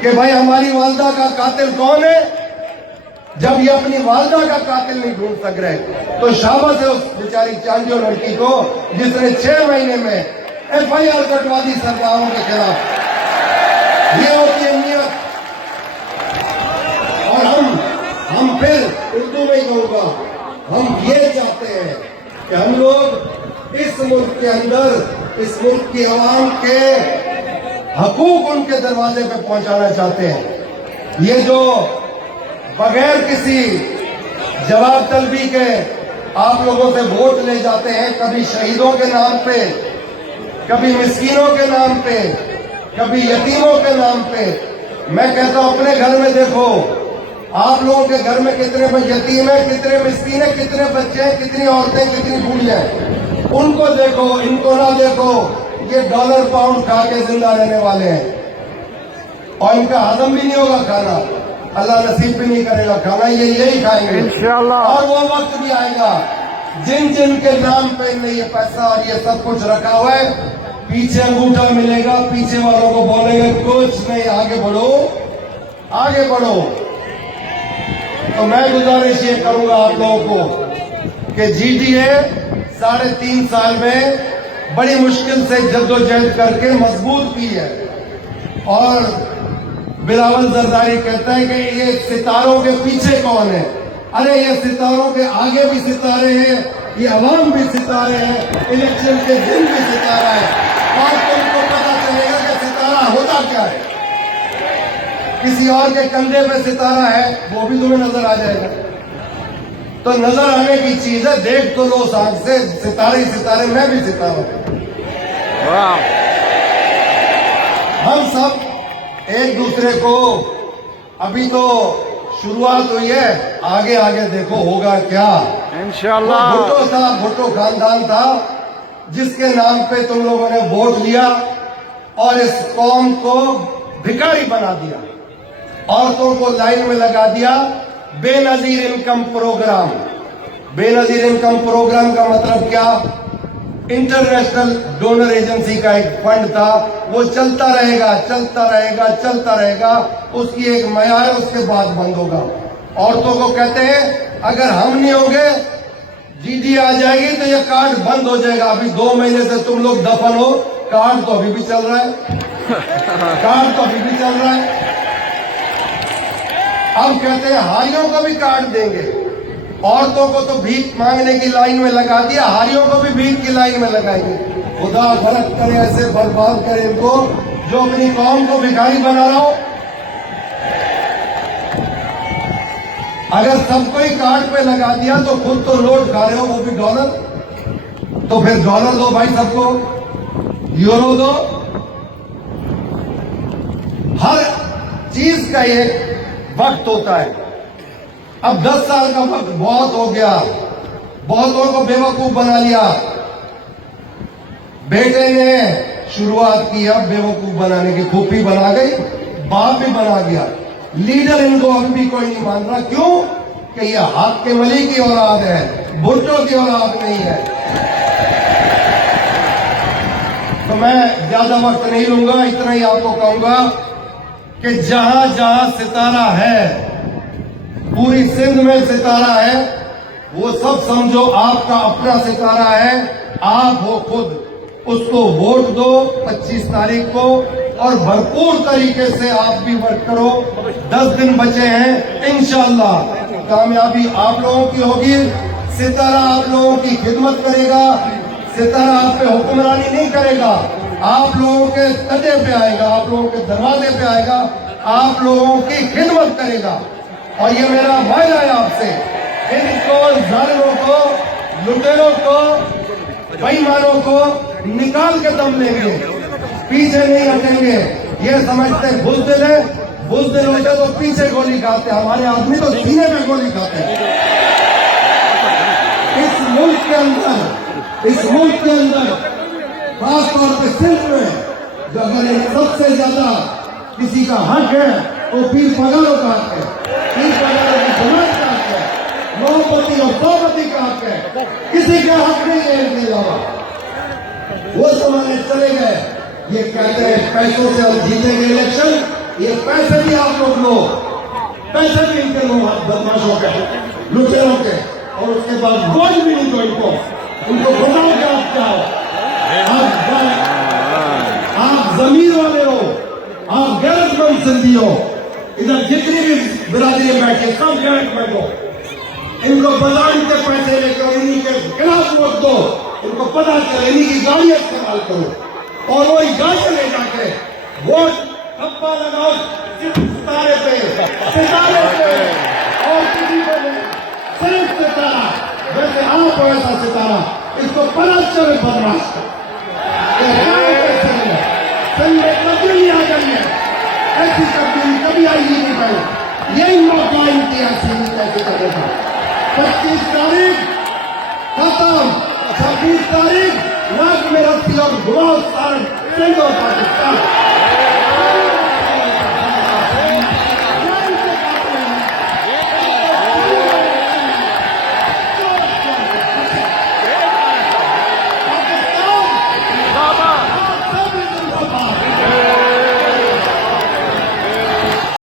कि भाई हमारी वालदा का कातिल कौन है। जब ये अपनी वालदा का कातिल नहीं ढूंढ सक रहे तो शाबाश है उस बेचारी चांदियों लड़की को जिसने 6 महीने में FIR कटवा दी सरकारों के खिलाफ। ये होती है नियत। और हम फिर उर्दू में ही कहूंगा, हम ये चाहते हैं कि हम लोग इस मुल्क के अंदर इस मुल्क की आवाम के हकूक उनके दरवाजे पे पहुंचाना चाहते हैं। ये जो बगैर किसी जवाब तलबी के आप लोगों से वोट ले जाते हैं, कभी शहीदों के नाम पे, कभी मिस्कीनों के नाम पे, कभी यतीमों के नाम पे। मैं कहता हूं अपने घर में देखो, आप लोगों के घर में कितने यतीम है, कितने मिस्कीन है, कितने बच्चे हैं, कितनी औरतें, कितनी बूढ़ियां हैं। उनको देखो, इनको ना देखो। ये डॉलर पाउंड खा के जिंदा रहने वाले हैं और इनका हजम भी नहीं होगा खाना, अल्लाह नसीब भी नहीं करेगा खाना, ये यही खाएंगे इंशाअल्लाह। और वो वक्त भी आएगा जिन जिन के नाम पे इनने ये पैसा और ये सब कुछ रखा हुआ है, पीछे अंगूठा मिलेगा, पीछे वालों को बोलेंगे कुछ नहीं, आगे बढ़ो, आगे बढ़ो। तो मैं गुजारिश ये करूंगा आप लोगों को कि GTA 3.5 साल में बड़ी मुश्किल से जद्दोजहद करके मजबूत की है। और बिलावल जरदारी कहता है कि ये सितारों के पीछे कौन है। अरे ये सितारों के आगे भी सितारे हैं, ये अवाम भी सितारे हैं, इलेक्शन के दिन भी सितारा है। और तुमको पता चलेगा कि सितारा होता क्या है। किसी और के कंधे पे सितारा है वो भी तुम्हें नजर आ जाएगा। तो नजर आने की चीज है, देख तो लो साथ से, सितारे ही सितारे, मैं भी सितारा हूं। हम सब एक दूसरे को, अभी तो शुरुआत हुई है, आगे आगे देखो होगा क्या इंशाअल्लाह। भुट्टो था, भुट्टो खानदान था जिसके नाम पे तुम लोगों ने वोट लिया और इस कौम को भिखारी बना दिया, औरतों को लाइन में लगा दिया। Benazir income programme, Benazir income programme का मतलब क्या? इंटरनेशनल डोनर एजेंसी का एक फंड था, वो चलता रहेगा, चलता रहेगा, चलता रहेगा, उसकी एक मयार, उसके बाद बंद होगा। औरतों को कहते हैं अगर हम नहीं होंगे, जीडी आ जाएगी तो ये कार्ड बंद हो जाएगा। अभी 2 महीने से तुम लोग दफन हो, कार्ड तो अभी भी चल रहा है, कार्ड तो अभी भी चल रहा है। अब कहते हैं हारियों को भी कार्ड देंगे। औरतों को तो भीख मांगने की लाइन में लगा दिया, हारियों को भी भीख की लाइन में लगाएंगे। खुदा फर्क करे, ऐसे बर्बाद करे इनको जो अपनी कौम को भिखारी बना रहा हो। अगर सबको ही कार्ड पे लगा दिया तो खुद तो नोट खा रहे हो, वो भी डॉलर, तो फिर डॉलर दो भाई सबको, यूरो दो। हर चीज का एक वक्त होता है। अब 10 साल का वक्त बहुत हो गया, बहुतों को बेवकूफ बना लिया। बेटे ने शुरुआत की, अब बेवकूफ बनाने की, फूफी बना गई, बाप भी बना दिया, लीडर इनको अभी भी कोई नहीं मान रहा। क्यों? कि ये हाथ के मली की औलाद है, भुट्टो की औलाद नहीं है। तो मैं ज्यादा वक्त नहीं लूंगा, इतना ही आपको कहूंगा कि जहां जहां सितारा है, पूरी सिंध में सितारा है, वो सब समझो आपका अपना सितारा है। आप हो खुद, उसको वोट दो 25 तारीख को और भरपूर तरीके से आप भी वर्क करो। 10 दिन बचे हैं, इंशाअल्लाह कामयाबी आप लोगों की होगी। सितारा आप लोगों की खिदमत करेगा, सितारा आप पे हुक्मरानी नहीं करेगा, आप लोगों के कदे पे आएगा, आप लोगों के दरवाजे पे आएगा, आप लोगों की खिदमत करेगा। और ये मेरा वायदा है आपसे, इनको जालिमों को, लुटेरों को, बेईमानों को निकाल के दम लेंगे, पीछे नहीं हटेंगे। ये समझते बुज़दिल है, बुज़दिल होते तो पीछे गोली खाते, हमारे आदमी तो सीने पे गोली खाते हैं। इस मुल्क के अंदर खासतौर पर सिंध में जो अगर सबसे ज्यादा किसी का हक है वो पीर पगारों का हक है, पीर पगारों की जमात का हक है, नौपति और सौपति का हक है। किसी का हक नहीं है इनके अलावा। वो जमाने चले गए, ये कहते हैं पैसों से हम जीतेंगे इलेक्शन, ये पैसे भी आप लोग लो, पैसे भी इनके लो बदमाशों के, लुटेरों के, और उसके बाद गोद भी नहीं दो इनको, उनको बताओ कि आप क्या हो। आप जमीर वाले हो, आप गैरतमंद सिंधी हो। इधर जितनी भी बिरादरी बैठे सब गैरतमंद हो। इनको बताओ इनके पैसे लेकर इन्हीं के खिलाफ वोट दो, इनको पता चले इन्हीं की गाड़ी इस्तेमाल करो और वही गाड़ी ले जाके वोट ठप्पा लगाओ सितारे पे और किसी को नहीं, सिर्फ सितारा, वैसे आप ऐसा सितारा, इसको पता चले बदमाश का कभी नहीं आ गई है, ऐसी तब्दीली कभी आई ही नहीं पाई। यही मौका इम्तियाज सिंह कैसे करेगा। 25 तारीख खत्म, 26 तारीख नाक में रखी और गुलाब सारण पाकिस्तान।